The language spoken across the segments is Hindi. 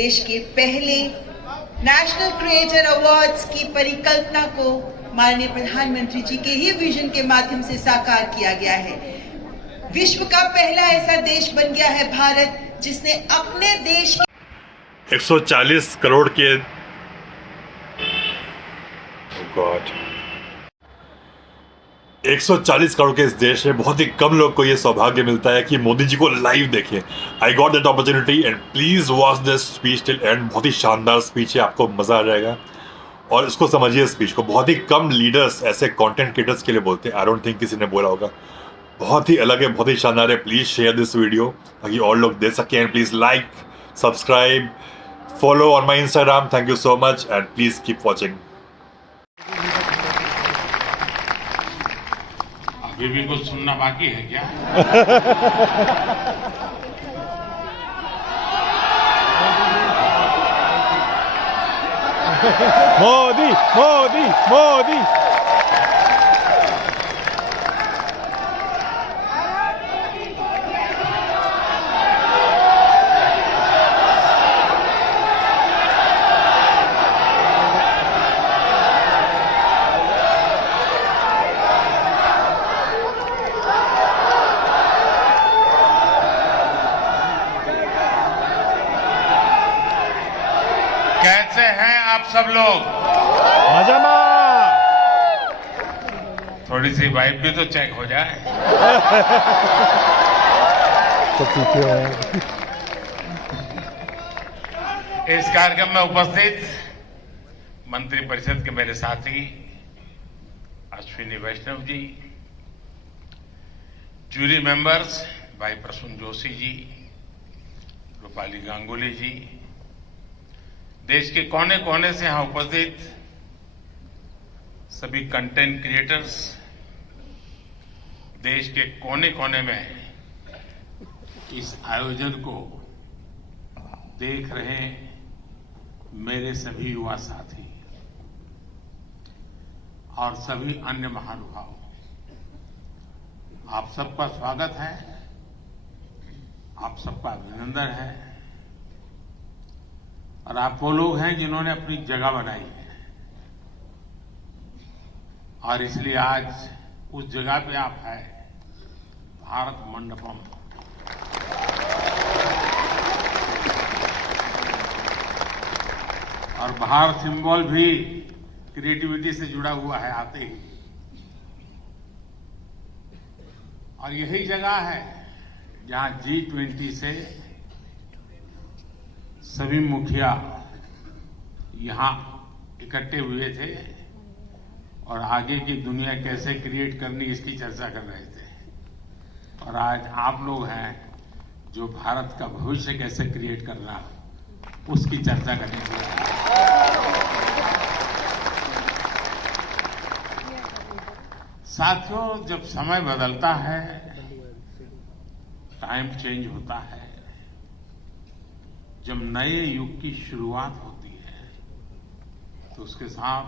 देश के पहले नेशनल क्रिएटर अवार्ड्स की परिकल्पना को माननीय प्रधानमंत्री जी के ही विजन के माध्यम से साकार किया गया है। विश्व का पहला ऐसा देश बन गया है भारत, जिसने अपने देश 140 करोड़ के 140 करोड़ के इस देश में बहुत ही कम लोग को ये सौभाग्य मिलता है कि मोदी जी को लाइव देखें। I got that opportunity and please watch this speech till and. बहुत ही शानदार स्पीच है, आपको मजा आ जाएगा और इसको समझिए। स्पीच को बहुत ही कम लीडर्स ऐसे कंटेंट क्रिएटर्स के लिए बोलते हैं। आई डोंट थिंक किसी ने बोला होगा। बहुत ही अलग है, बहुत ही शानदार है। प्लीज शेयर दिस वीडियो ताकि और लोग देख सकें। And please like, subscribe, follow on my Instagram. Thank you so much and please keep watching. अभी भी कुछ सुनना बाकी है क्या? मोदी मोदी मोदी। कैसे हैं आप सब लोग? मजामा। थोड़ी सी वाइब भी तो चेक हो जाए। इस कार्यक्रम में उपस्थित मंत्रिपरिषद के मेरे साथी अश्विनी वैष्णव जी, जूरी मेंबर्स भाई प्रसून जोशी जी, रूपाली गांगुली जी, देश के कोने कोने से यहां उपस्थित सभी कंटेंट क्रिएटर्स, देश के कोने कोने में इस आयोजन को देख रहे मेरे सभी युवा साथी और सभी अन्य महानुभाव, आप सबका स्वागत है, आप सबका अभिनंदन है। और आप वो लोग हैं जिन्होंने अपनी जगह बनाई है और इसलिए आज उस जगह पे आप हैं, भारत मंडपम। और बाहर सिंबल भी क्रिएटिविटी से जुड़ा हुआ है आते ही। और यही जगह है जहां G20 से सभी मुखिया यहां इकट्ठे हुए थे और आगे की दुनिया कैसे क्रिएट करनी इसकी चर्चा कर रहे थे। और आज आप लोग हैं जो भारत का भविष्य कैसे क्रिएट करना उसकी चर्चा करने के लिए। साथियों, जब समय बदलता है, टाइम चेंज होता है, जब नए युग की शुरुआत होती है तो उसके साथ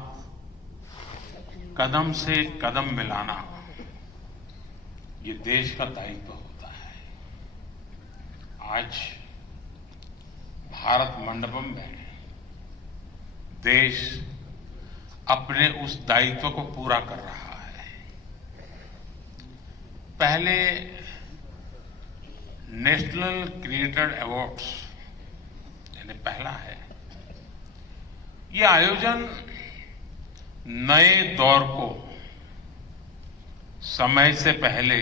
कदम से कदम मिलाना ये देश का दायित्व होता है। आज भारत मंडपम में देश अपने उस दायित्व को पूरा कर रहा है। पहले नेशनल क्रिएटर अवार्ड्स यानी पहला है, ये आयोजन नए दौर को समय से पहले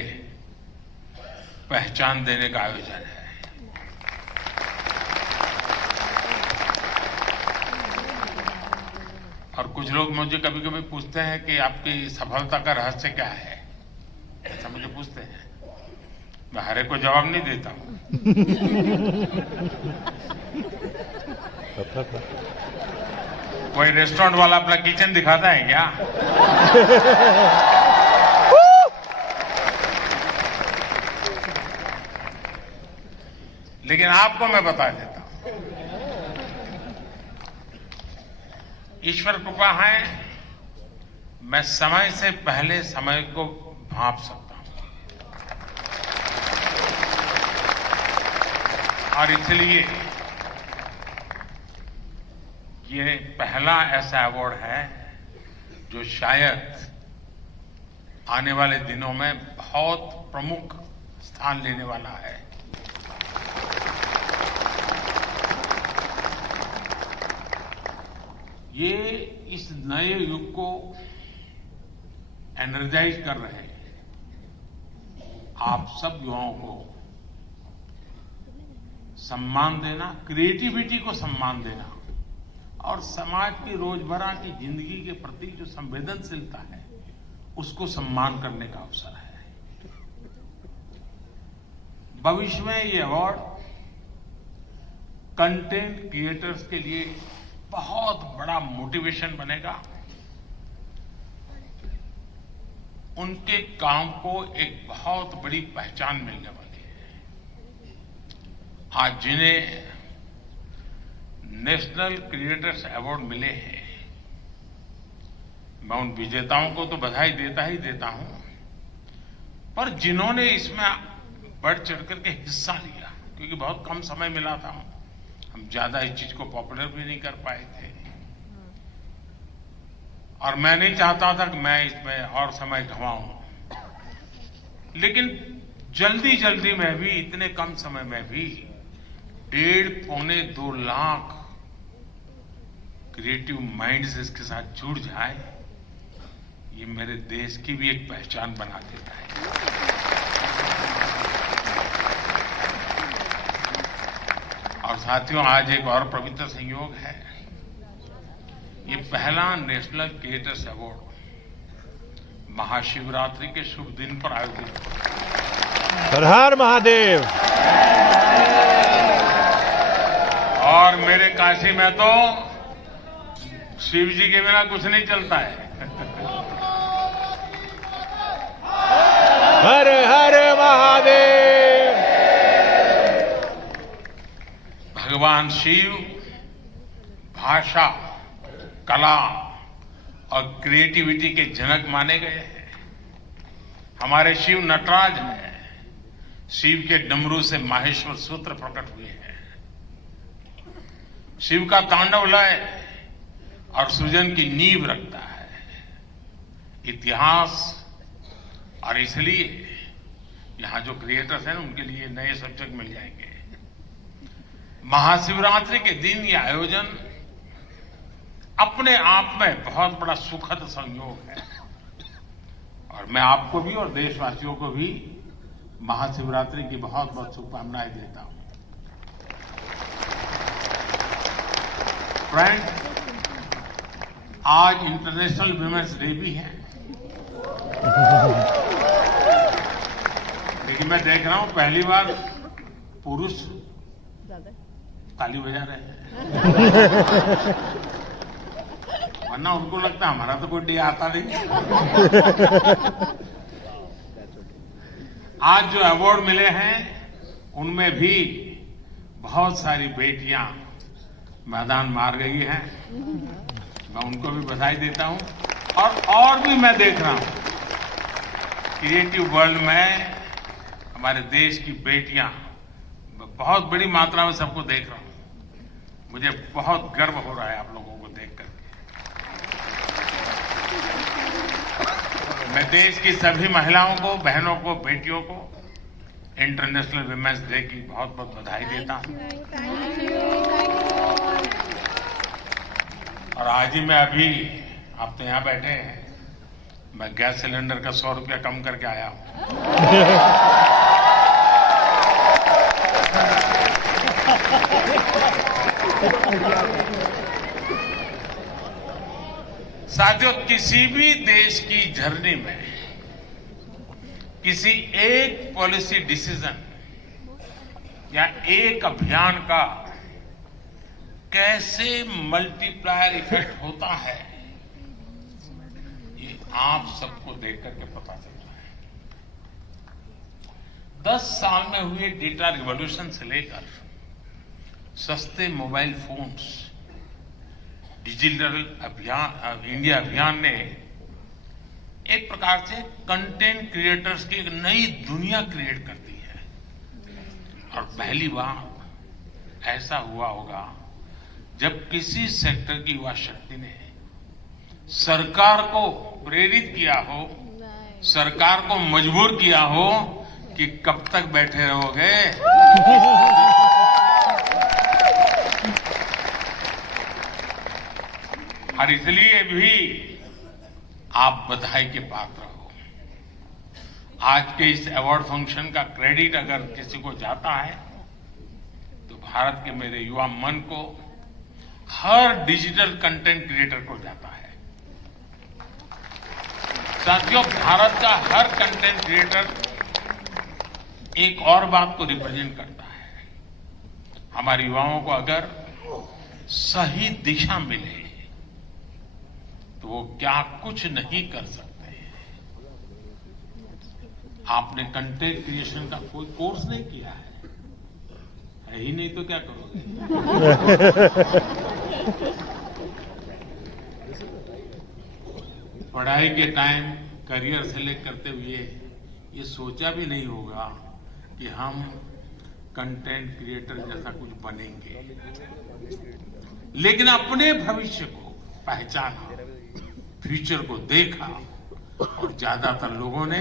पहचान देने का आयोजन है। और कुछ लोग मुझे कभी कभी पूछते हैं कि आपकी सफलता का रहस्य क्या है, ऐसा मुझे पूछते हैं। मैं हर एक को जवाब नहीं देता हूं। कोई रेस्टोरेंट वाला अपना किचन दिखाता है क्या? लेकिन आपको मैं बता देता हूं, ईश्वर कृपा है, मैं समय से पहले समय को भांप सकता हूं। और इसलिए ये पहला ऐसा अवार्ड है जो शायद आने वाले दिनों में बहुत प्रमुख स्थान लेने वाला है। ये इस नए युग को एनर्जाइज कर रहे हैं। आप सब युवाओं को सम्मान देना, क्रिएटिविटी को सम्मान देना और समाज की रोजमर्रा की जिंदगी के प्रति जो संवेदनशीलता है उसको सम्मान करने का अवसर है। भविष्य में ये अवार्ड कंटेंट क्रिएटर्स के लिए बहुत बड़ा मोटिवेशन बनेगा। उनके काम को एक बहुत बड़ी पहचान मिलने वाली है। आज जिन्हें नेशनल क्रिएटर्स अवार्ड मिले हैं, मैं उन विजेताओं को तो बधाई देता ही देता हूं, पर जिन्होंने इसमें बढ़ चढ़ करके हिस्सा लिया, क्योंकि बहुत कम समय मिला था, हम ज्यादा इस चीज को पॉपुलर भी नहीं कर पाए थे और मैं नहीं चाहता था कि मैं इसमें और समय गंवाऊं, लेकिन जल्दी जल्दी में भी, इतने कम समय में भी 1.5-2 लाख क्रिएटिव माइंड्स इसके साथ जुड़ जाए, ये मेरे देश की भी एक पहचान बना देता है। और साथियों, आज एक और पवित्र संयोग है। ये पहला नेशनल क्रिएटर्स अवार्ड महाशिवरात्रि के शुभ दिन पर आयोजित हुआ। हर हर महादेव। और मेरे काशी में तो शिव जी के बिना कुछ नहीं चलता है। हर हर महादेव। भगवान शिव भाषा, कला और क्रिएटिविटी के जनक माने गए हैं। हमारे शिव नटराज हैं। शिव के डमरू से माहेश्वर सूत्र प्रकट हुए हैं। शिव का तांडव लय और सृजन की नींव रखता है। इतिहास, और इसलिए यहां जो क्रिएटर्स हैं उनके लिए नए सब्जेक्ट मिल जाएंगे। महाशिवरात्रि के दिन ये आयोजन अपने आप में बहुत बड़ा सुखद संयोग है और मैं आपको भी और देशवासियों को भी महाशिवरात्रि की बहुत बहुत शुभकामनाएं देता हूं। फ्रेंड, आज इंटरनेशनल विमेंस डे भी है, लेकिन मैं देख रहा हूं पहली बार पुरुष ताली बजा रहे हैं, वरना उनको लगता है हमारा तो कोई डे आता नहीं। आज जो अवार्ड मिले हैं उनमें भी बहुत सारी बेटियां मैदान मार गई हैं। मैं उनको भी बधाई देता हूं और भी मैं देख रहा हूं क्रिएटिव वर्ल्ड में हमारे देश की बेटियां बहुत बड़ी मात्रा में सबको देख रहा हूं। मुझे बहुत गर्व हो रहा है आप लोगों को देख करके। मैं देश की सभी महिलाओं को, बहनों को, बेटियों को इंटरनेशनल विमेंस डे की बहुत बहुत बधाई देता हूं। और आज ही मैं अभी, आप तो यहां बैठे हैं, मैं गैस सिलेंडर का 100 रुपया कम करके आया हूं। साथियों, किसी भी देश की जर्नी में किसी एक पॉलिसी डिसीजन या एक अभियान का कैसे मल्टीप्लायर इफेक्ट होता है, ये आप सबको देख करके पता चलता है। 10 साल में हुए डेटा रिवॉल्यूशन से लेकर सस्ते मोबाइल फोन्स, डिजिटल अभियान, इंडिया अभियान ने एक प्रकार से कंटेंट क्रिएटर्स की एक नई दुनिया क्रिएट कर दी है। और पहली बार ऐसा हुआ होगा जब किसी सेक्टर की युवा शक्ति ने सरकार को प्रेरित किया हो, सरकार को मजबूर किया हो कि कब तक बैठे रहोगे, और इसलिए भी आप बधाई के पात्र हो। आज के इस अवार्ड फंक्शन का क्रेडिट अगर किसी को जाता है तो भारत के मेरे युवा मन को, हर डिजिटल कंटेंट क्रिएटर को जाता है। साथियों, भारत का हर कंटेंट क्रिएटर एक और बात को रिप्रेजेंट करता है। हमारे युवाओं को अगर सही दिशा मिले तो वो क्या कुछ नहीं कर सकते। आपने कंटेंट क्रिएशन का कोई कोर्स नहीं किया है ही नहीं तो क्या करोगे? पढ़ाई के टाइम करियर सेलेक्ट करते हुए ये सोचा भी नहीं होगा कि हम कंटेंट क्रिएटर जैसा कुछ बनेंगे, लेकिन अपने भविष्य को पहचाना, फ्यूचर को देखा, और ज्यादातर लोगों ने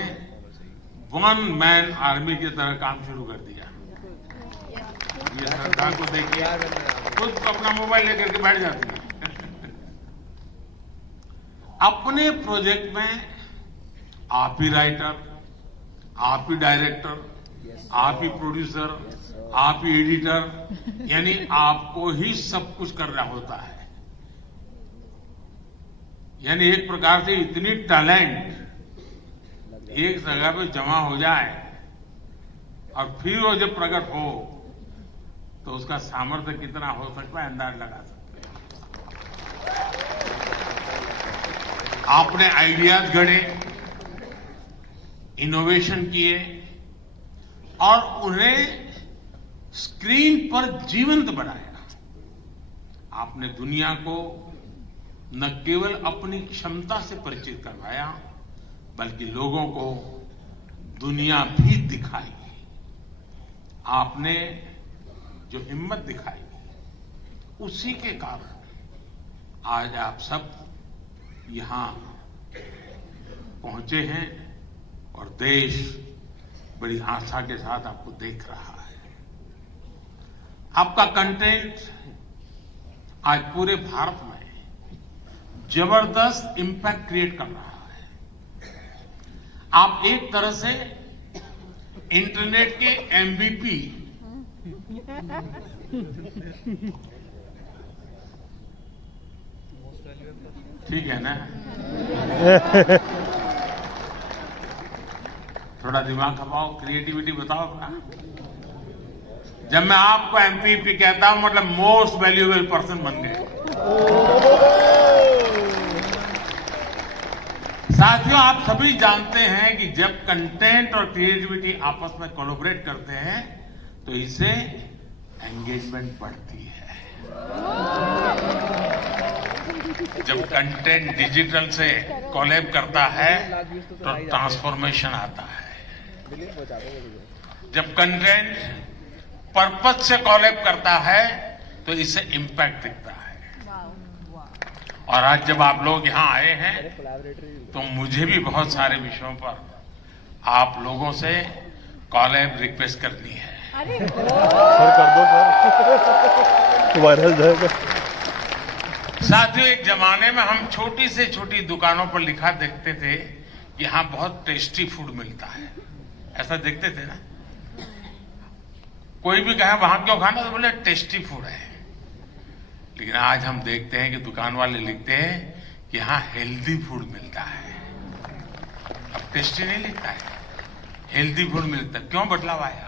वन मैन आर्मी की तरह काम शुरू कर दिया। ये सरकार को देखिए, खुद अपना मोबाइल लेकर के बैठ जाती है। अपने प्रोजेक्ट में आप ही राइटर, आप ही डायरेक्टर, आप ही प्रोड्यूसर, आप ही एडिटर, यानी आपको ही सब कुछ करना होता है। यानी एक प्रकार से इतनी टैलेंट एक जगह पे जमा हो जाए और फिर वो जब प्रकट हो तो उसका सामर्थ्य कितना हो सकता है अंदाज लगा सकते हैं। आपने आइडियाज गढ़े, इनोवेशन किए और उन्हें स्क्रीन पर जीवंत बनाया। आपने दुनिया को न केवल अपनी क्षमता से परिचित करवाया, बल्कि लोगों को दुनिया भी दिखाई। आपने जो हिम्मत दिखाई, उसी के कारण आज आप सब यहां पहुंचे हैं और देश बड़ी आशा के साथ आपको देख रहा है। आपका कंटेंट आज पूरे भारत में जबरदस्त इंपैक्ट क्रिएट कर रहा है। आप एक तरह से इंटरनेट के MVP, ठीक है ना? थोड़ा दिमाग खपाओ, क्रिएटिविटी बताओ अपना। जब मैं आपको MVP कहता हूं मतलब मोस्ट वैल्यूएबल पर्सन बन गए। साथियों, आप सभी जानते हैं कि जब कंटेंट और क्रिएटिविटी आपस में कोलैबोरेट करते हैं तो इससे एंगेजमेंट बढ़ती है। जब कंटेंट डिजिटल से कोलैब करता है तो ट्रांसफॉर्मेशन आता है। जब कंटेंट पर्पस से कोलैब करता है तो इससे इंपैक्ट दिखता है। और आज जब आप लोग यहां आए हैं तो मुझे भी बहुत सारे विषयों पर आप लोगों से कोलैब रिक्वेस्ट करनी है। सर कर दो सर, वायरल जाएगा। साथियों, एक जमाने में हम छोटी से छोटी दुकानों पर लिखा देखते थे कि यहां बहुत टेस्टी फूड मिलता है, ऐसा देखते थे ना। कोई भी कहे वहां क्यों खाना, तो बोले टेस्टी फूड है। लेकिन आज हम देखते हैं कि दुकान वाले लिखते हैं कि यहां हेल्दी फूड मिलता है। अब टेस्टी नहीं लिखता है, हेल्दी फूड मिलता है। क्यों बदलाव आया?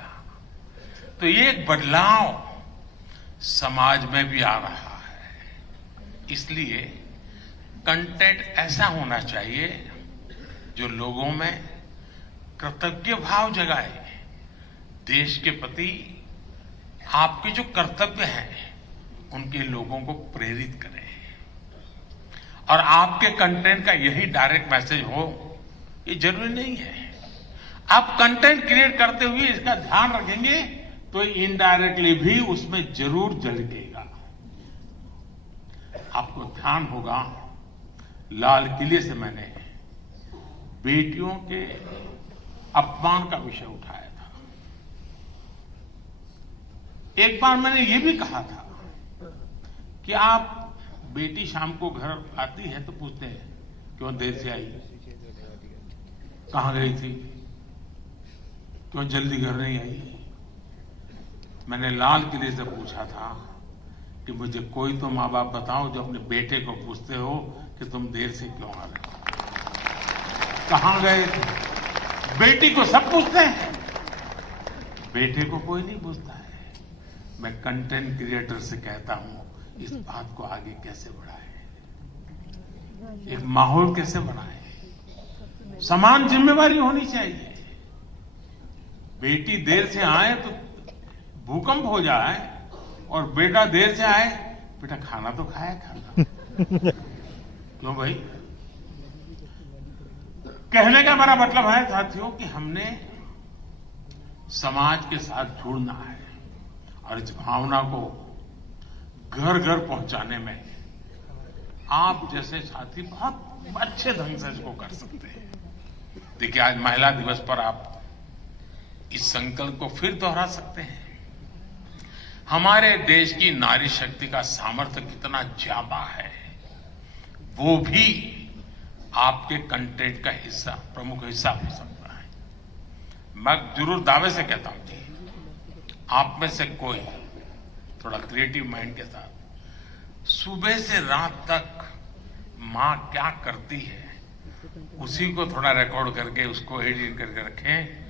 तो ये एक बदलाव समाज में भी आ रहा है। इसलिए कंटेंट ऐसा होना चाहिए जो लोगों में कृतज्ञ भाव जगाए, देश के प्रति आपके जो कर्तव्य हैं उनके लोगों को प्रेरित करें। और आपके कंटेंट का यही डायरेक्ट मैसेज हो, ये जरूरी नहीं है। आप कंटेंट क्रिएट करते हुए इसका ध्यान रखेंगे तो इनडायरेक्टली भी उसमें जरूर झलकेगा। आपको ध्यान होगा, लाल किले से मैंने बेटियों के अपमान का विषय उठाया था। एक बार मैंने ये भी कहा था कि आप बेटी शाम को घर आती है तो पूछते हैं क्यों देर से आई, कहां गई थी, क्यों जल्दी घर नहीं आई। मैंने लाल किले से पूछा था कि मुझे कोई तो माँ बाप बताओ जो अपने बेटे को पूछते हो कि तुम देर से क्यों आ रहे हो, कहां गए थे। बेटी को सब पूछते हैं, बेटे को कोई नहीं पूछता है। मैं कंटेंट क्रिएटर से कहता हूं इस बात को आगे कैसे बढ़ाएं, एक माहौल कैसे बनाएं, समान जिम्मेवारी होनी चाहिए। बेटी देर से आए तो भूकंप हो जाए और बेटा देर से आए, बेटा खाना तो खाया खाना क्यों भाई। कहने का मेरा मतलब है साथियों कि हमने समाज के साथ जुड़ना है और इस भावना को घर घर पहुंचाने में आप जैसे साथी बहुत अच्छे ढंग से इसको कर सकते हैं। देखिए, आज महिला दिवस पर आप इस संकल्प को फिर दोहरा सकते हैं। हमारे देश की नारी शक्ति का सामर्थ्य कितना ज्यादा है, वो भी आपके कंटेंट का हिस्सा, प्रमुख हिस्सा हो सकता है। मैं जरूर दावे से कहता हूं जी, आप में से कोई थोड़ा क्रिएटिव माइंड के साथ सुबह से रात तक मां क्या करती है उसी को थोड़ा रिकॉर्ड करके उसको एडिट करके रखें।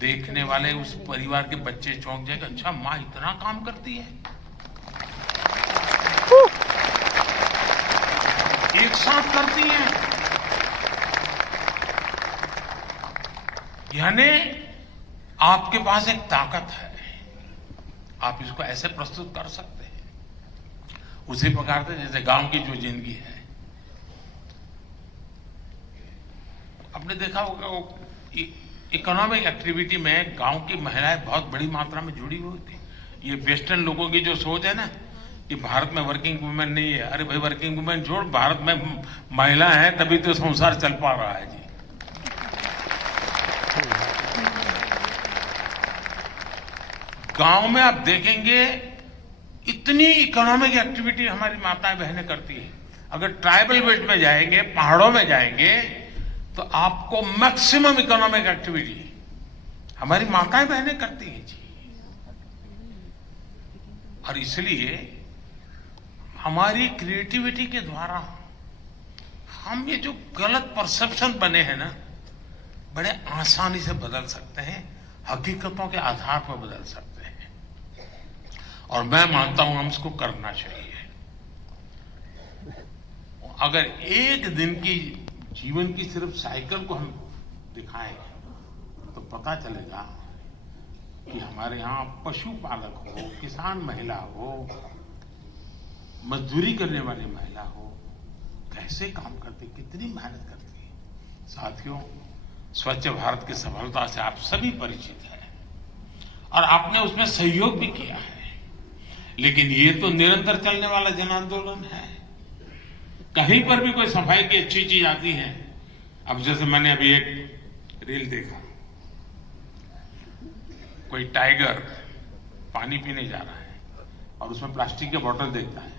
देखने वाले उस परिवार के बच्चे चौंक जाएंगे, अच्छा मां इतना काम करती है। एक साथ करती है, यानी आपके पास एक ताकत है, आप इसको ऐसे प्रस्तुत कर सकते हैं। उसी प्रकार से जैसे गांव की जो जिंदगी है, आपने देखा होगा इकोनॉमिक एक्टिविटी में गांव की महिलाएं बहुत बड़ी मात्रा में जुड़ी हुई थी। ये वेस्टर्न लोगों की जो सोच है ना किर में वर्किंग वुमेन नहीं है, अरे भाई वर्किंग वुमेन छोड़, भारत में महिला है तभी तो संसार चल पा रहा है जी। गांव में आप देखेंगे इतनी इकोनॉमिक एक्टिविटी हमारी माताएं बहनें करती है। अगर ट्राइबल बेल्ट में जाएंगे, पहाड़ों में जाएंगे तो आपको मैक्सिमम इकोनॉमिक एक्टिविटी हमारी माताएं बहनें करती हैं जी। और इसलिए हमारी क्रिएटिविटी के द्वारा हम ये जो गलत परसेप्शन बने हैं ना, बड़े आसानी से बदल सकते हैं, हकीकतों के आधार पर बदल सकते हैं। और मैं मानता हूं हम इसको करना चाहिए। अगर एक दिन की जीवन की सिर्फ साइकिल को हम दिखाएं तो पता चलेगा कि हमारे यहां पशुपालक हो, किसान महिला हो, मजदूरी करने वाली महिला हो, कैसे काम करती, कितनी मेहनत करती है। साथियों, स्वच्छ भारत की सफलता से आप सभी परिचित हैं और आपने उसमें सहयोग भी किया है, लेकिन ये तो निरंतर चलने वाला जन आंदोलन है। कहीं पर भी कोई सफाई की अच्छी चीज आती है, अब जैसे मैंने अभी एक रील देखा, कोई टाइगर पानी पीने जा रहा है और उसमें प्लास्टिक के बोतल देखता है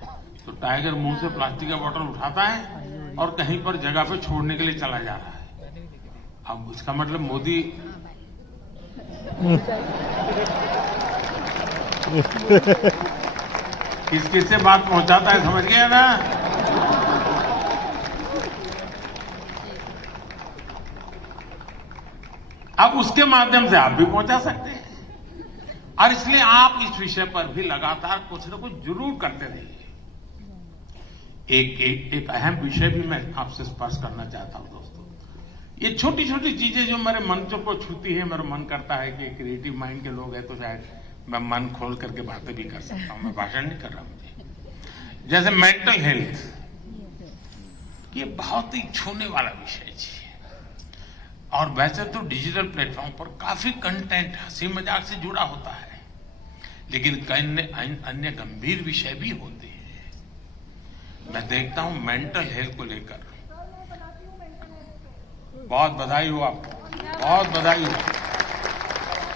तो टाइगर मुंह से प्लास्टिक का बोतल उठाता है और कहीं पर जगह पे छोड़ने के लिए चला जा रहा है। अब इसका मतलब मोदी किस किस से बात पहुंचाता है, समझ गया ना। अब उसके माध्यम से आप भी पहुंचा सकते हैं और इसलिए आप इस विषय पर भी लगातार कुछ न कुछ जरूर करते रहिए। एक अहम विषय भी मैं आपसे स्पर्श करना चाहता हूं दोस्तों। ये छोटी छोटी चीजें जो मेरे मन को छूती है, मेरा मन करता है कि क्रिएटिव माइंड के लोग हैं तो शायद मैं मन खोल करके बातें भी कर सकता हूं, मैं भाषण नहीं कर रहा हूं। जैसे मेंटल हेल्थ, ये बहुत ही छूने वाला विषय है और वैसे तो डिजिटल प्लेटफॉर्म पर काफी कंटेंट हंसी मजाक से जुड़ा होता है, लेकिन कई अन्य गंभीर विषय भी होते हैं। मैं देखता हूं मेंटल हेल्थ को लेकर। बहुत बधाई हो आपको, बहुत बधाई हो,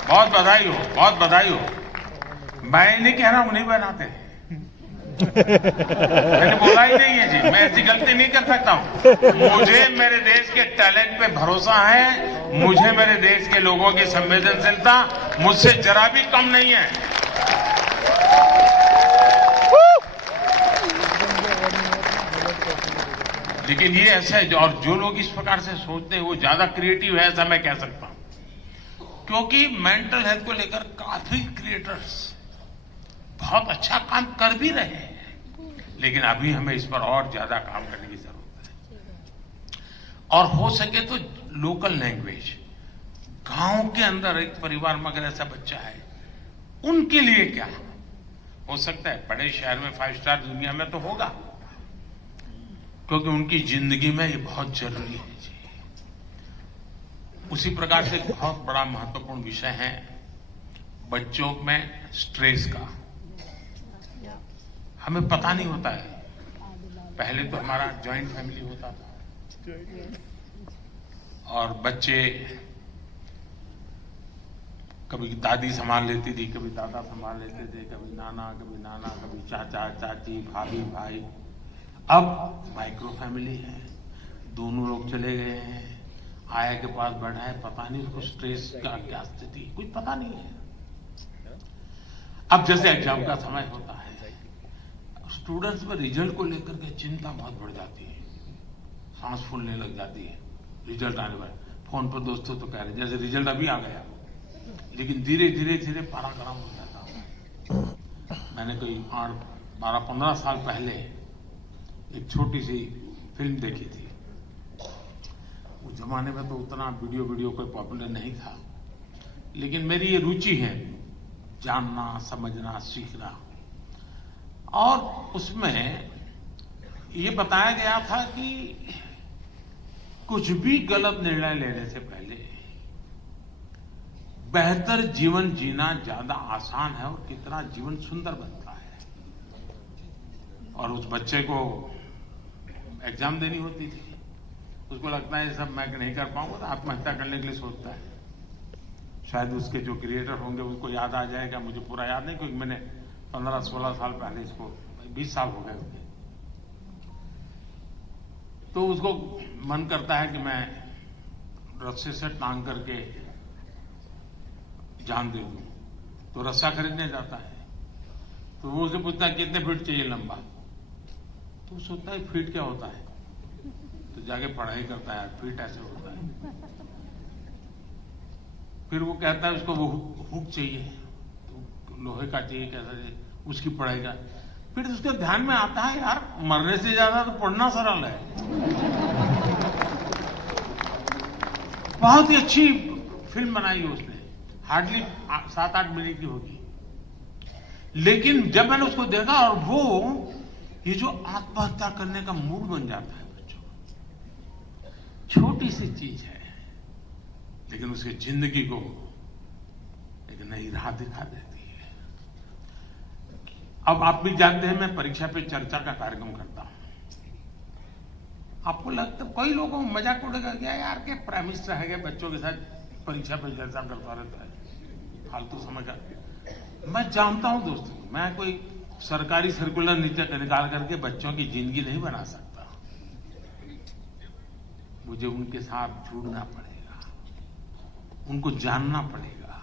बहुत बधाई हो, बहुत बधाई हो। मैं नहीं कह रहा हूं नहीं बनाते, मैंने बोला ही नहीं है जी, मैं ऐसी गलती नहीं कर सकता हूं। मुझे मेरे देश के टैलेंट पे भरोसा है, मुझे मेरे देश के लोगों की संवेदनशीलता मुझसे जरा भी कम नहीं है। लेकिन ये ऐसा है और जो लोग इस प्रकार से सोचते हैं वो ज्यादा क्रिएटिव है, ऐसा मैं कह सकता हूं। क्योंकि मेंटल हेल्थ को लेकर काफी क्रिएटर्स बहुत अच्छा काम कर भी रहे हैं, लेकिन अभी हमें इस पर और ज्यादा काम करने की जरूरत है। और हो सके तो लोकल लैंग्वेज, गांव के अंदर एक परिवार में अगर ऐसा बच्चा है, उनके लिए क्या हो सकता है, बड़े शहर में 5 स्टार दुनिया में तो होगा, क्योंकि उनकी जिंदगी में ये बहुत जरूरी है जी। उसी प्रकार से बहुत बड़ा महत्वपूर्ण विषय है बच्चों में स्ट्रेस का। हमें पता नहीं होता है, पहले तो हमारा जॉइंट फैमिली होता था और बच्चे कभी दादी संभाल लेती थी, कभी दादा संभाल लेते थे, कभी नाना, कभी चाचा चाची, भाभी भाई। अब माइक्रो फैमिली है, दोनों लोग चले गए हैं, आया के पास बैठा है, पता नहीं उसको स्ट्रेस का क्या स्थिति, कुछ पता नहीं है। अब जैसे एग्जाम का समय होता है, स्टूडेंट्स में रिजल्ट को लेकर के चिंता बहुत बढ़ जाती है, सांस फूलने लग जाती है रिजल्ट आने पर। फोन पर दोस्तों तो कह रहे हैं जैसे रिजल्ट अभी आ गया, लेकिन धीरे धीरे पारा गर्म हो जाता। मैंने कोई 12-15 साल पहले एक छोटी सी फिल्म देखी थी। उस जमाने में तो उतना वीडियो कोई पॉपुलर नहीं था, लेकिन मेरी ये रुचि है जानना, समझना, सीखना। और उसमें ये बताया गया था कि कुछ भी गलत निर्णय लेने से पहले बेहतर जीवन जीना ज्यादा आसान है और कितना जीवन सुंदर बनता है। और उस बच्चे को एग्जाम देनी होती थी, उसको लगता है सब मैं नहीं कर पाऊंगा, तो आत्महत्या करने के लिए सोचता है। शायद उसके जो क्रिएटर होंगे उनको याद आ जाएगा, मुझे पूरा याद नहीं, क्योंकि मैंने 15-16 साल पहले इसको, 20 साल हो गए। तो उसको मन करता है कि मैं रस्से से टांग करके जान दे दूं, तो रस्सा खरीदने जाता है। तो वो उसे पूछता है कितने फीट चाहिए लंबा, तो सोचता है फीट क्या होता है, तो जाके पढ़ाई करता है, फीट ऐसे होता है। फिर वो कहता है उसको वो हुक चाहिए, तो लोहे का चाहिए, कैसा चाहिए, उसकी पढ़ाई का। फिर उसके ध्यान में आता है यार मरने से ज्यादा तो पढ़ना सरल है। बहुत ही अच्छी फिल्म बनाई है उसने, हार्डली 7-8 मिनट की होगी, लेकिन जब मैंने उसको देखा और वो ये जो आत्महत्या करने का मूड बन जाता है बच्चों का, छोटी सी चीज है लेकिन उसकी जिंदगी को एक नई राह दिखा देती है। अब आप भी जानते हैं मैं परीक्षा पे चर्चा का कार्यक्रम करता हूं। आपको लगता कई लोगों को मजाक उड़ेगा क्या यार के प्राइम मिनिस्टर है बच्चों के साथ परीक्षा पे चर्चा करता रहता है, फालतू समझा। मैं जानता हूं दोस्तों, मैं कोई सरकारी सर्कुलर निकाल करके बच्चों की जिंदगी नहीं बना सकता। मुझे उनके साथ जुड़ना पड़ेगा, उनको जानना पड़ेगा,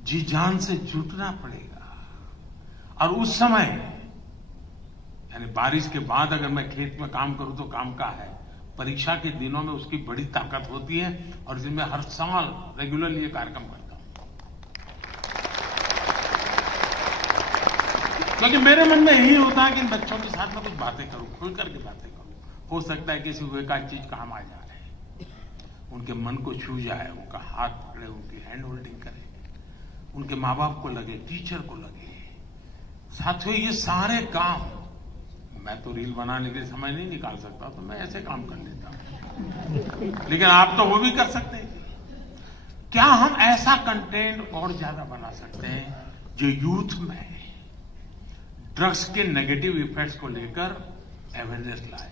जी जान से जुटना पड़ेगा। और उस समय यानी बारिश के बाद अगर मैं खेत में काम करूं तो काम का है, परीक्षा के दिनों में उसकी बड़ी ताकत होती है। और जिसमें हर साल रेगुलरली ये कार्यक्रम करता हूं, क्योंकि मेरे मन में यही होता है कि बच्चों के साथ में कुछ बातें करूं, खुल करके बातें करूं। हो सकता है किसी हुए का चीज काम आ जाए, उनके मन को छू जाए, उनका हाथ पकड़े, उनकी हैंड होल्डिंग करे, उनके माँ बाप को लगे, टीचर को लगे। साथियों ये सारे काम मैं तो रील बनाने के लिए समय नहीं निकाल सकता, तो मैं ऐसे काम कर लेता हूं, लेकिन आप तो वो भी कर सकते हैं। क्या हम ऐसा कंटेंट और ज्यादा बना सकते हैं जो यूथ में ड्रग्स के नेगेटिव इफेक्ट्स को लेकर अवेयरनेस लाए।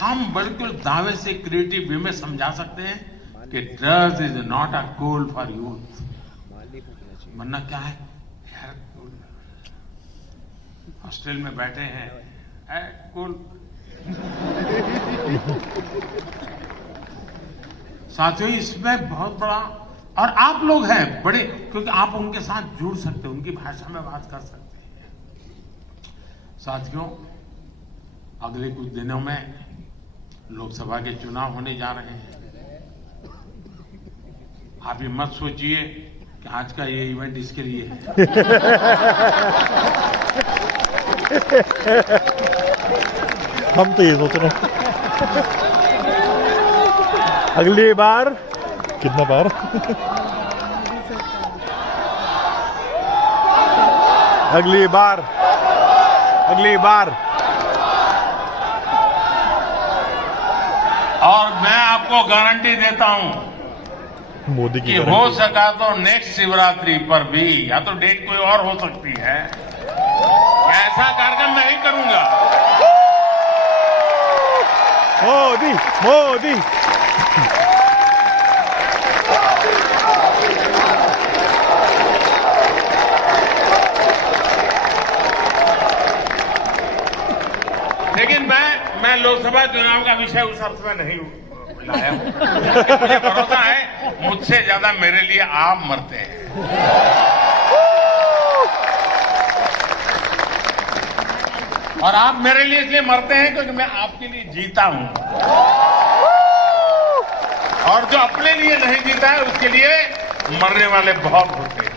हम बिल्कुल दावे से क्रिएटिव वे में समझा सकते हैं कि drugs is not a goal for youth. वरना क्या है यार, हॉस्टल में बैठे हैं कूल। साथियों, इसमें बहुत बड़ा, और आप लोग हैं बड़े, क्योंकि आप उनके साथ जुड़ सकते हैं, उनकी भाषा में बात कर सकते हैं। साथियों, अगले कुछ दिनों में लोकसभा के चुनाव होने जा रहे हैं। आप ये मत सोचिए कि आज का ये इवेंट इसके लिए है। हम तो ये सोच रहे हैं अगली बार कितना बार अगली बार और मैं आपको गारंटी देता हूं मोदी की कि हो सका तो नेक्स्ट शिवरात्रि पर भी, या तो डेट कोई और हो सकती है, ऐसा कार्यक्रम मैं ही करूंगा। मोदी लेकिन मैं लोकसभा चुनाव का विषय उस अर्थ में नहीं लाया हूं। मुझे भरोसा है मुझसे ज्यादा मेरे लिए आप मरते हैं। और आप मेरे लिए इसलिए मरते हैं क्योंकि मैं आपके लिए जीता हूं। और जो अपने लिए नहीं जीता है उसके लिए मरने वाले बहुत होते हैं।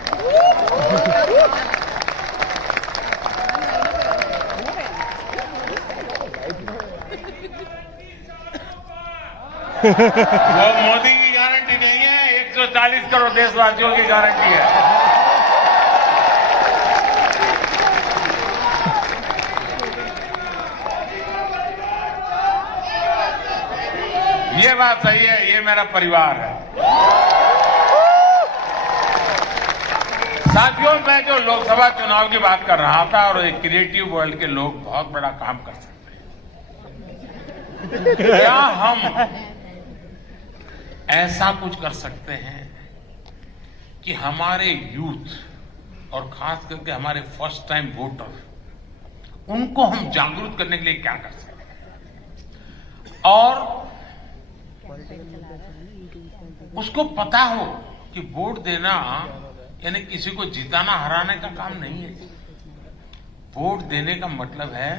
वो मोदी की गारंटी नहीं है, 140 करोड़ देशवासियों की गारंटी है। ये बात सही है, ये मेरा परिवार है। साथियों, मैं जो लोकसभा चुनाव की बात कर रहा था, और एक क्रिएटिव वर्ल्ड के लोग बहुत बड़ा काम कर सकते हैं। क्या हम ऐसा कुछ कर सकते हैं कि हमारे यूथ और खास करके हमारे फर्स्ट टाइम वोटर, उनको हम जागरूक करने के लिए क्या कर सकते हैं, और उसको पता हो कि वोट देना यानी किसी को जिताना हराने का काम नहीं है। वोट देने का मतलब है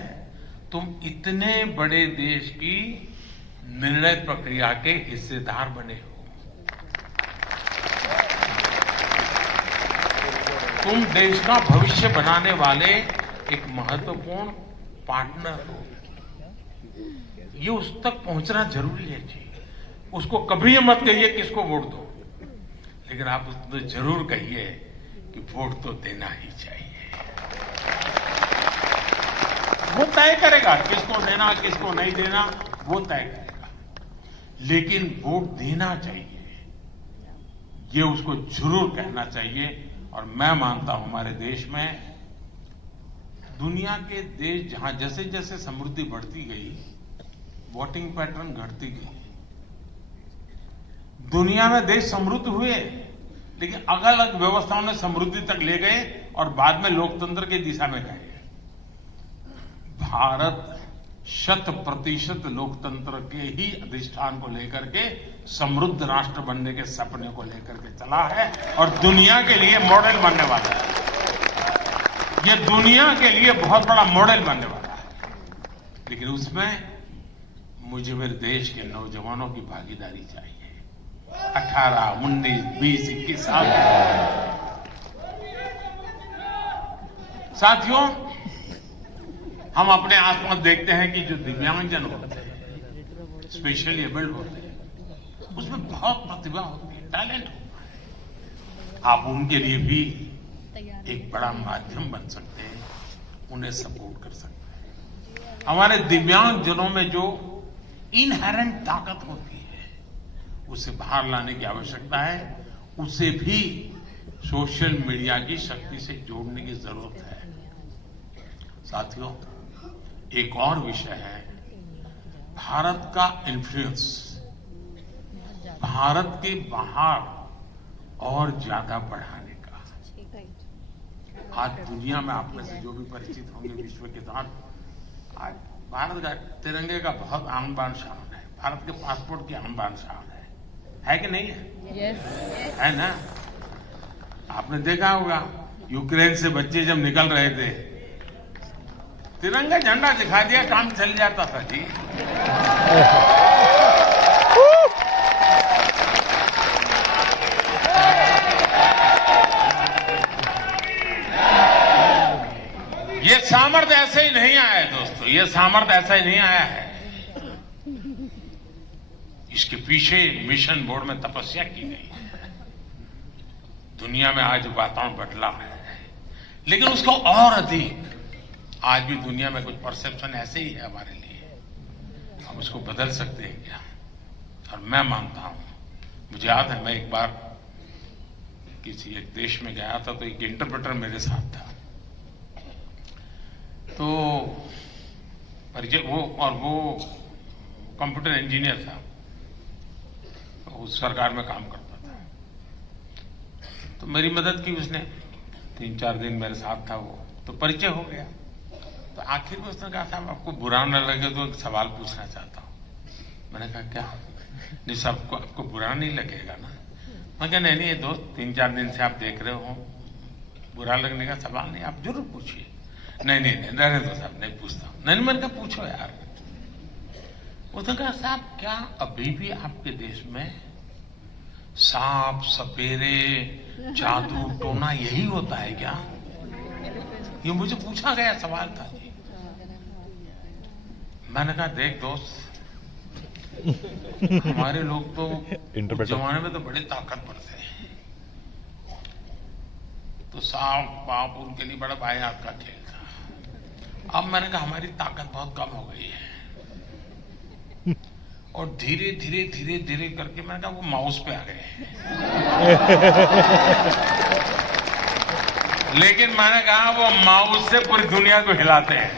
तुम इतने बड़े देश की निर्णय प्रक्रिया के हिस्सेदार बने हो। तुम देश का भविष्य बनाने वाले एक महत्वपूर्ण पार्टनर हो। ये उस तक पहुंचना जरूरी है जी। उसको कभी ये मत कहिए किसको वोट दो, लेकिन आप उसको जरूर कहिए कि वोट तो देना ही चाहिए। वो तय करेगा किसको देना किसको नहीं देना, वो तय करेगा, लेकिन वोट देना चाहिए, ये उसको जरूर कहना चाहिए। और मैं मानता हूं हमारे देश में, दुनिया के देश जहां जैसे जैसे समृद्धि बढ़ती गई, वोटिंग पैटर्न घटती गई। दुनिया में देश समृद्ध हुए, लेकिन अलग अलग व्यवस्थाओं ने समृद्धि तक ले गए और बाद में लोकतंत्र की दिशा में गए। भारत 100% लोकतंत्र के ही अधिष्ठान को लेकर के समृद्ध राष्ट्र बनने के सपने को लेकर के चला है, और दुनिया के लिए मॉडल बनने वाला है। ये दुनिया के लिए बहुत बड़ा मॉडल बनने वाला है, लेकिन उसमें मुझे मेरे देश के नौजवानों की भागीदारी चाहिए। 18, 19, 20, 21 साल। साथियों, हम अपने आसपास देखते हैं कि जो दिव्यांगजन होते हैं, स्पेशली एबल्ड होते हैं, उसमें बहुत प्रतिभा होती है, टैलेंट होता है। आप उनके लिए भी एक बड़ा माध्यम बन सकते हैं, उन्हें सपोर्ट कर सकते हैं। हमारे दिव्यांगजनों में जो इनहेरेंट ताकत होती है, उसे बाहर लाने की आवश्यकता है, उसे भी सोशल मीडिया की शक्ति से जोड़ने की जरूरत है। साथियों, एक और विषय है भारत का इन्फ्लुएंस, भारत के बाहर और ज्यादा बढ़ाने का। आज दुनिया में आप में से जो भी परिचित होंगे विश्व के साथ, आज भारत का तिरंगे का बहुत आन बान शान है, भारत के पासपोर्ट की आन बान शान है कि नहीं है? yes. है ना? आपने देखा होगा यूक्रेन से बच्चे जब निकल रहे थे, तिरंगा झंडा दिखा दिया, काम चल जाता था जी। ये सामर्थ्य ऐसे ही नहीं आया है दोस्तों, ये सामर्थ्य ऐसा ही नहीं आया है। इसके पीछे मिशन बोर्ड में तपस्या की गई है। दुनिया में आज वातावरण बदला है, लेकिन उसको और अधिक आज भी दुनिया में कुछ परसेप्शन ऐसे ही है हमारे लिए, हम उसको बदल सकते हैं क्या? और मैं मानता हूं, मुझे याद है मैं एक बार किसी एक देश में गया था, तो एक इंटरप्रेटर मेरे साथ था। तो परिचय वो कंप्यूटर इंजीनियर था, तो उस सरकार में काम करता था। तो मेरी मदद की उसने, 3-4 दिन मेरे साथ था वो, तो परिचय हो गया। तो आखिर में उसने कहा साहब आपको बुरा न लगे तो एक सवाल पूछना चाहता हूँ। मैंने कहा क्या? नहीं सबको आपको बुरा नहीं लगेगा ना? मैं कहा नहीं दोस्त, 3-4 दिन से आप देख रहे हो, बुरा लगने का सवाल नहीं, आप जरूर पूछिए। नहीं रहने दो साहब, नहीं पूछता हूँ। नहीं मैंने कहा पूछो यार। उसने कहा साहब क्या अभी भी आपके देश में सांप सपेरे जादू टोना यही होता है क्या? ये मुझे पूछा गया सवाल था जी। मैंने कहा देख दोस्त, हमारे लोग तो जमाने में तो बड़े ताकतवर थे, तो सांप पाप उनके लिए बड़ा बायात का खेल था। अब मैंने कहा हमारी ताकत बहुत कम हो गई है, और धीरे धीरे करके मैंने कहा वो माउस पे आ गए। लेकिन मैंने कहा वो माउस से पूरी दुनिया को हिलाते हैं।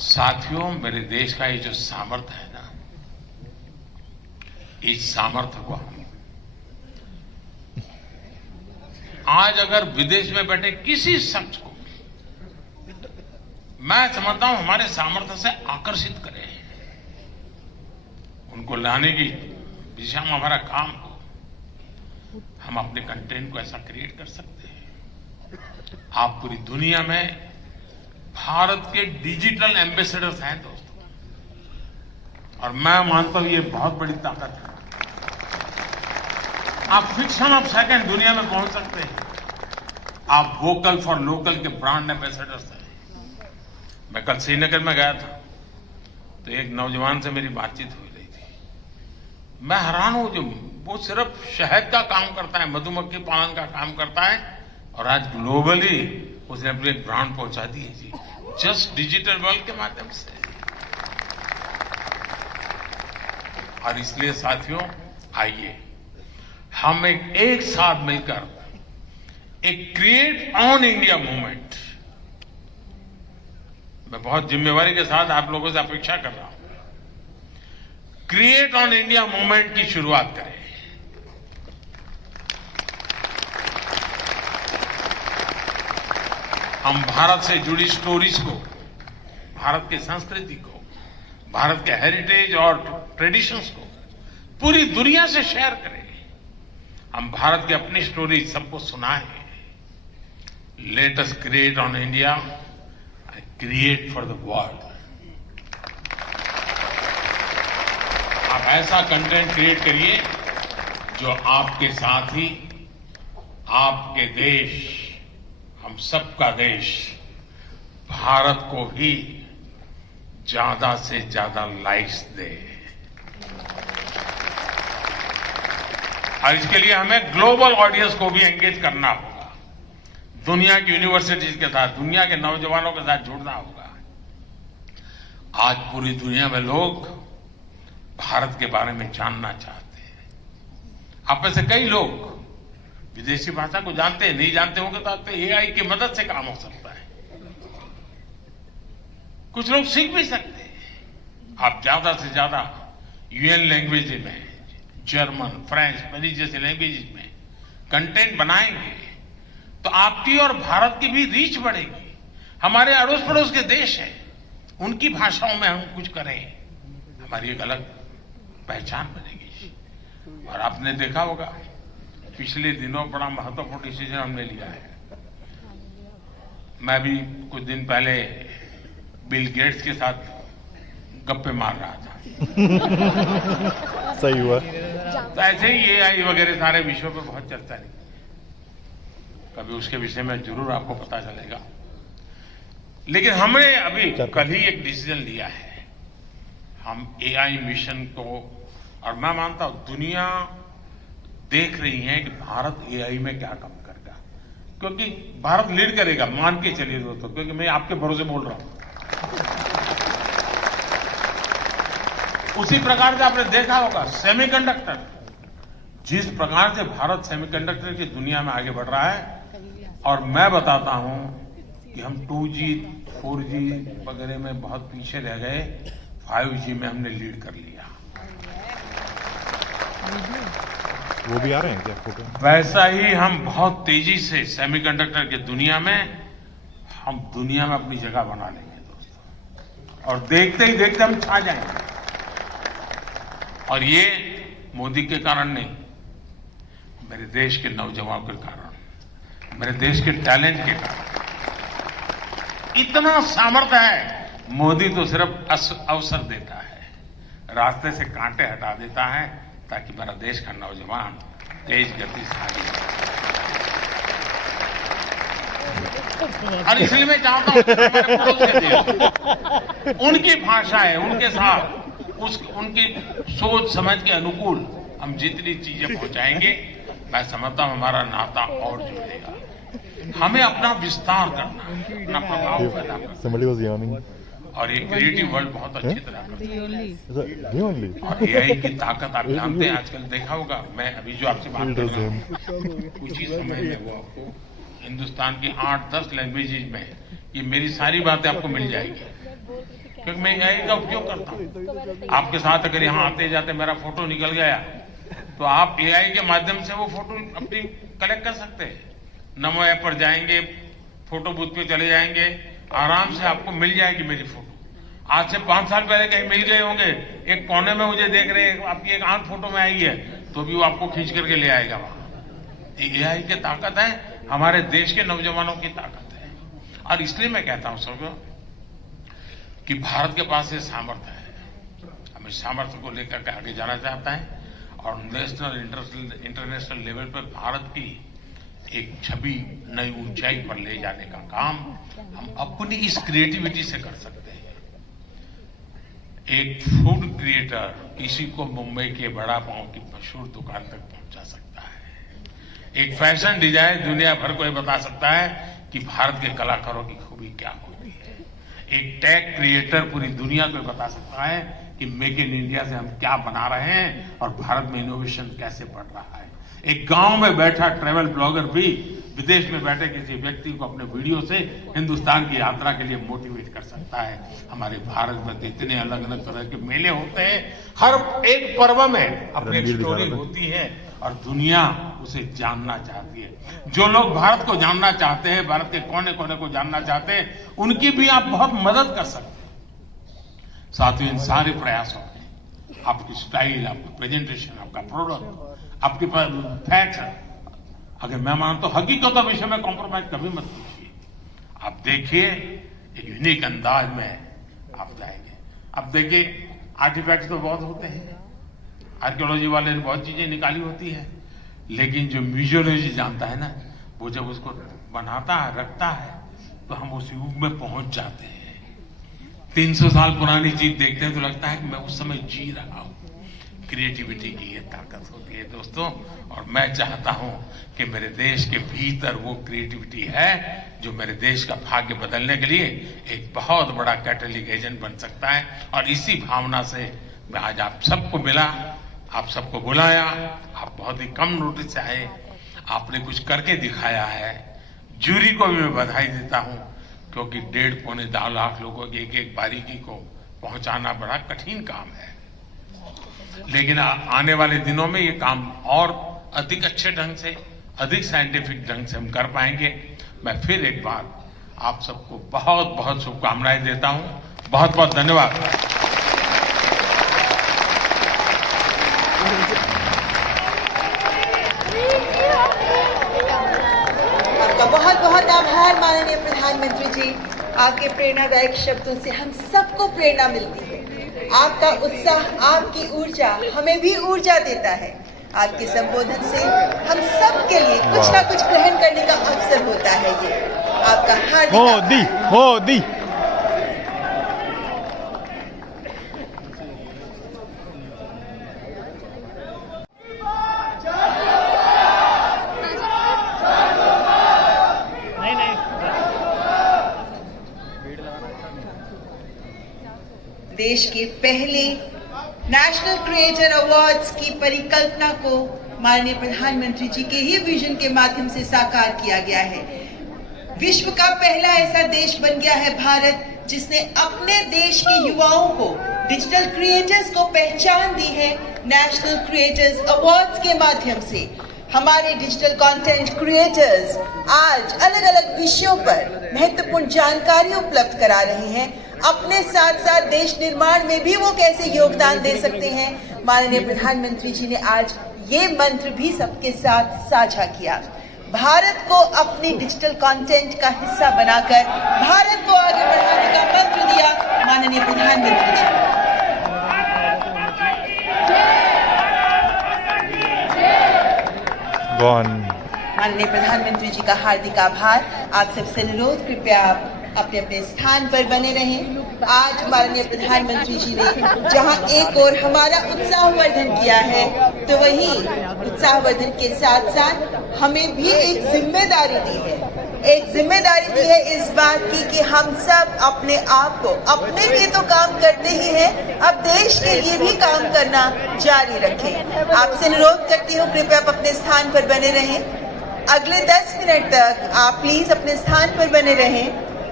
साथियों, मेरे देश का ये जो सामर्थ्य है ना, इस सामर्थ्य को हम आज अगर विदेश में बैठे किसी शख्स को मैं समझता हूं हमारे सामर्थ्य से आकर्षित करें, उनको लाने की दिशा में हमारा काम हो, हम अपने कंटेंट को ऐसा क्रिएट कर सकते हैं। आप पूरी दुनिया में भारत के डिजिटल एम्बेसडर्स हैं दोस्तों, और मैं मानता हूं ये बहुत बड़ी ताकत है। आप फ्रिक्शन ऑफ सेकंड दुनिया में पहुंच सकते हैं। आप वोकल फॉर लोकल के ब्रांड एम्बेसडर्स हैं। मैं कल श्रीनगर में गया था, तो एक नौजवान से मेरी बातचीत हो रही थी। मैं हैरान हूं, जो वो सिर्फ शहद का काम करता है, मधुमक्खी पालन का काम करता है, और आज ग्लोबली उसने अपनी एक ब्रांड पहुंचा दी है जी, जस्ट डिजिटल वर्ल्ड के माध्यम से। और इसलिए साथियों, आइए हम एक साथ मिलकर एक क्रिएट ऑन इंडिया मूवमेंट, मैं बहुत जिम्मेवारी के साथ आप लोगों से अपेक्षा कर रहा हूं, क्रिएट ऑन इंडिया मूवमेंट की शुरुआत करें। हम भारत से जुड़ी स्टोरीज को, भारत की संस्कृति को, भारत के हेरिटेज और ट्रेडिशंस को पूरी दुनिया से शेयर करें। हम भारत की अपनी स्टोरी सबको सुनाएं। Let us create on India, create for the world. आप ऐसा कंटेंट क्रिएट करिए जो आपके साथ ही आपके देश, हम सबका देश भारत को भी ज्यादा से ज्यादा लाइक्स दे। और इसके लिए हमें ग्लोबल ऑडियंस को भी एंगेज करना होगा, दुनिया की यूनिवर्सिटीज के साथ, दुनिया के नौजवानों के साथ जुड़ना होगा। आज पूरी दुनिया में लोग भारत के बारे में जानना चाहते हैं। आप में से कई लोग विदेशी भाषा को जानते हैं, नहीं जानते होंगे तो आपको एआई की मदद से काम हो सकता है। कुछ लोग सीख भी सकते हैं। आप ज्यादा से ज्यादा यूएन लैंग्वेज में, जर्मन, फ्रेंच, स्पेनिश जैसे लैंग्वेज में कंटेंट बनाएंगे तो आपकी और भारत की भी रीच बढ़ेगी। हमारे अड़ोस पड़ोस के देश हैं, उनकी भाषाओं में हम कुछ करें, हमारी एक अलग पहचान बनेगी। और आपने देखा होगा पिछले दिनों बड़ा महत्वपूर्ण डिसीजन हमने लिया है। मैं भी कुछ दिन पहले बिल गेट्स के साथ गप्पे मार रहा था। सही हुआ। तो ऐसे ही एआई वगैरह सारे विषयों पर बहुत चर्चा नहीं, कभी उसके विषय में जरूर आपको पता चलेगा। लेकिन हमने अभी कल ही एक डिसीजन लिया है, हम एआई मिशन को, और मैं मानता हूं दुनिया देख रही है कि भारत एआई में क्या काम करेगा, क्योंकि भारत लीड करेगा, मान के चलिए दोस्तों, क्योंकि मैं आपके भरोसे बोल रहा हूं। उसी प्रकार से आपने देखा होगा सेमीकंडक्टर, जिस प्रकार से भारत सेमीकंडक्टर की दुनिया में आगे बढ़ रहा है, और मैं बताता हूं कि हम 2G 4G वगैरह में बहुत पीछे रह गए, 5G में हमने लीड कर लिया। वो भी आ रहे हैं क्या फोटो? वैसा ही हम बहुत तेजी से सेमीकंडक्टर की दुनिया में, हम दुनिया में अपनी जगह बना लेंगे दोस्तों, और देखते ही देखते हम छा जाएंगे। और ये मोदी के कारण नहीं, मेरे देश के नौजवानों के कारण, मेरे देश के टैलेंट के कारण। इतना सामर्थ्य है। मोदी तो सिर्फ अवसर देता है, रास्ते से कांटे हटा देता है, ताकि मेरा देश का नौजवान तेज गति से आगे बढ़े। और इसलिए मैं चाहता हूं कि हमारे पड़ोस के देश, उनकी भाषा है, उनके साथ उनकी सोच समझ के अनुकूल हम जितनी चीजें पहुंचाएंगे, मैं समझता हूं हमारा नाता और जुड़ेगा। हमें अपना विस्तार करना है, अपना प्रभाव पैदा करना, Somebody was yawning. और ये क्रिएटिव वर्ल्ड बहुत अच्छी तरह करता है। Is that me only? और एआई की ताकत आप जानते हैं, आजकल देखा होगा, मैं अभी जो आपसे बात कर रहा हूँ, कुछ ही समय में वो आपको हिंदुस्तान की 8-10 लैंग्वेजेज में ये मेरी सारी बातें आपको मिल जाएगी, क्योंकि मैं एआई का उपयोग करता हूँ। आपके साथ अगर यहाँ आते जाते मेरा फोटो निकल गया, तो आप एआई के माध्यम से वो फोटो अपनी कलेक्ट कर सकते हैं। नमो ऐप पर जाएंगे, फोटो बूथ पे चले जाएंगे, आराम से आपको मिल जाएगी मेरी फोटो। आज से 5 साल पहले कहीं मिल गए होंगे, एक कोने में मुझे देख रहे हैं, आपकी एक आंख फोटो में आई है, तो भी वो आपको खींच करके ले आएगा वहां। एआई की ताकत है, हमारे देश के नौजवानों की ताकत है। और इसलिए मैं कहता हूं सबको कि भारत के पास ये सामर्थ्य है, हमें सामर्थ्य को लेकर के आगे जाना चाहता है, और नेशनल इंटरनेशनल लेवल पर भारत की एक छवि नई ऊंचाई पर ले जाने का काम हम अपनी इस क्रिएटिविटी से कर सकते हैं। एक फूड क्रिएटर किसी को मुंबई के बड़ा पाव की मशहूर दुकान तक पहुंचा सकता है। एक फैशन डिजाइन दुनिया भर को ये बता सकता है कि भारत के कलाकारों की खूबी क्या होती है। एक टेक क्रिएटर पूरी दुनिया को बता सकता है कि मेक इन इंडिया से हम क्या बना रहे हैं और भारत में इनोवेशन कैसे बढ़ रहा है। एक गांव में बैठा ट्रैवल ब्लॉगर भी विदेश में बैठे किसी व्यक्ति को अपने वीडियो से हिंदुस्तान की यात्रा के लिए मोटिवेट कर सकता है। हमारे भारत में इतने अलग अलग तरह के मेले होते हैं, हर एक पर्व में अपनी एक स्टोरी होती है और दुनिया उसे जानना चाहती है। जो लोग भारत को जानना चाहते हैं, भारत के कोने कोने को जानना चाहते हैं, उनकी भी आप बहुत मदद कर सकते हैं। साथियों, इन सारे प्रयासों में आपकी स्टाइल, आपकी प्रेजेंटेशन, आपका प्रोडक्ट, आपके पास फैक्ट, अगर मैं मानता हूं हकीकत विषय में कॉम्प्रोमाइज कभी मत कीजिए। आप देखिए एक यूनिक अंदाज में आप जाएंगे। अब देखिए आर्टिफैक्ट्स तो बहुत होते हैं, आर्कियोलॉजी वाले ने बहुत चीजें निकाली होती है, लेकिन जो म्यूजियोलॉजी जानता है ना, वो जब उसको बनाता है, रखता है, तो हम उस युग में पहुंच जाते हैं। 300 साल पुरानी चीज देखते हैं तो लगता है कि मैं उस समय जी रहा हूं। क्रिएटिविटी की ये ताकत होती है दोस्तों, और मैं चाहता हूं कि मेरे देश के भीतर वो क्रिएटिविटी है जो मेरे देश का भाग्य बदलने के लिए एक बहुत बड़ा कैटलिक एजेंट बन सकता है। और इसी भावना से मैं आज आप सबको मिला, आप सबको बुलाया, आप बहुत ही कम नोटिस से आए, आपने कुछ करके दिखाया है। जूरी को भी मैं बधाई देता हूं, क्योंकि 1.5-2 लाख लोगों की एक एक बारीकी को पहुंचाना बड़ा कठिन काम है। लेकिन आने वाले दिनों में ये काम और अधिक अच्छे ढंग से, अधिक साइंटिफिक ढंग से हम कर पाएंगे। मैं फिर एक बार आप सबको बहुत बहुत शुभकामनाएं देता हूं। बहुत बहुत धन्यवाद। आपका बहुत बहुत आभार माननीय प्रधानमंत्री जी। आपके प्रेरणादायक शब्दों से हम सबको प्रेरणा मिलती है। आपका उत्साह, आपकी ऊर्जा हमें भी ऊर्जा देता है। आपके संबोधन से हम सब के लिए कुछ ना कुछ ग्रहण करने का अवसर होता है। ये आपका हार्दिक मोदी आभार। मोदी। देश के पहले नेशनल क्रिएटर अवार्ड्स की परिकल्पना को माननीय प्रधानमंत्री जी के ही विजन के माध्यम से साकार किया गया है। विश्व का पहला ऐसा देश बन गया है भारत, जिसने अपने देश के युवाओं को, डिजिटल क्रिएटर्स को पहचान दी है नेशनल क्रिएटर्स अवार्ड्स के माध्यम से। हमारे डिजिटल कंटेंट क्रिएटर्स आज अलग अलग विषयों पर महत्वपूर्ण जानकारी उपलब्ध करा रहे हैं। अपने साथ साथ देश निर्माण में भी वो कैसे योगदान दे सकते हैं, माननीय प्रधानमंत्री जी ने आज ये मंत्र भी सबके साथ साझा किया। भारत को अपने डिजिटल कंटेंट का हिस्सा बनाकर भारत को आगे बढ़ाने का मंत्र दिया माननीय प्रधानमंत्री जी। माननीय प्रधानमंत्री जी का हार्दिक आभार। आप सबसे अनुरोध, कृपया आप अपने अपने स्थान पर बने रहें। आज माननीय प्रधानमंत्री जी ने जहां एक और हमारा उत्साहवर्धन किया है, तो वहीं उत्साहवर्धन के साथ साथ हमें भी एक जिम्मेदारी दी है। एक जिम्मेदारी दी है इस बात की कि हम सब अपने आप को, अपने लिए तो काम करते ही हैं, अब देश के लिए भी काम करना जारी रखें। आपसे अनुरोध करती हूँ, कृपया आप अपने स्थान पर बने रहें। अगले 10 मिनट तक आप प्लीज अपने स्थान पर बने रहें,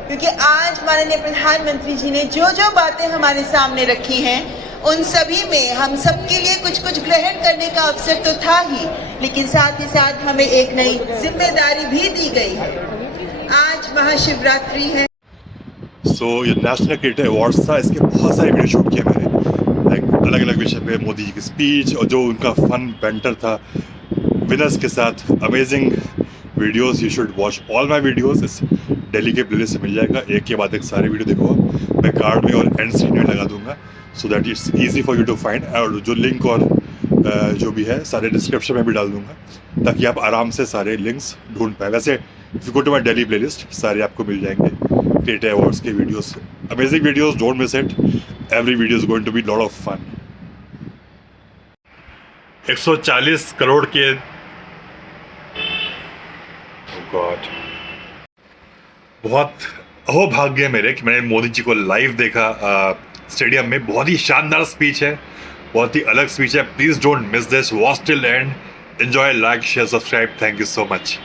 क्योंकि आज माननीय प्रधानमंत्री जी ने जो जो बातें हमारे सामने रखी हैं, उन सभी में हम सबके लिए कुछ कुछ ग्रहण करने का अवसर तो था ही, लेकिन साथ ही साथ हमें एक नई जिम्मेदारी भी दी गई है। आज महाशिवरात्रि है। ये नेशनल क्रिएटर अवार्ड्स था, इसके बहुत सारे वीडियो शूट किए मैंने, लाइक अलग अलग विषय पे, मोदी जी की स्पीच और जो उनका फन बैंटर था विनर्स के साथ। Amazing videos, you should watch all my videos. इस दिल्ली के प्लेलिस्ट से मिल जाएगा, एक के बाद एक सारे वीडियो देखो। मैं कार्ड में और एंड स्क्रीन में लगा दूंगा, so that it's easy for you to find. और जो लिंक और जो भी है सारे डिस्क्रिप्शन में भी डाल दूंगा, ताकि आप आराम से सारे लिंक्स ढूंढ पाए। वैसे if you go to my Delhi playlist, सारे आपको मिल जाएंगे क्रिएटर अवार्ड्स के videos. Amazing videos, don't miss it. Every video is going to be lot of fun. 140 crore के गॉड, बहुत अहोभाग्य मेरे कि मैंने मोदी जी को लाइव देखा स्टेडियम में। बहुत ही शानदार स्पीच है, बहुत ही अलग स्पीच है। Please don't miss this, watch till and, enjoy, like, share, subscribe. Thank you so much.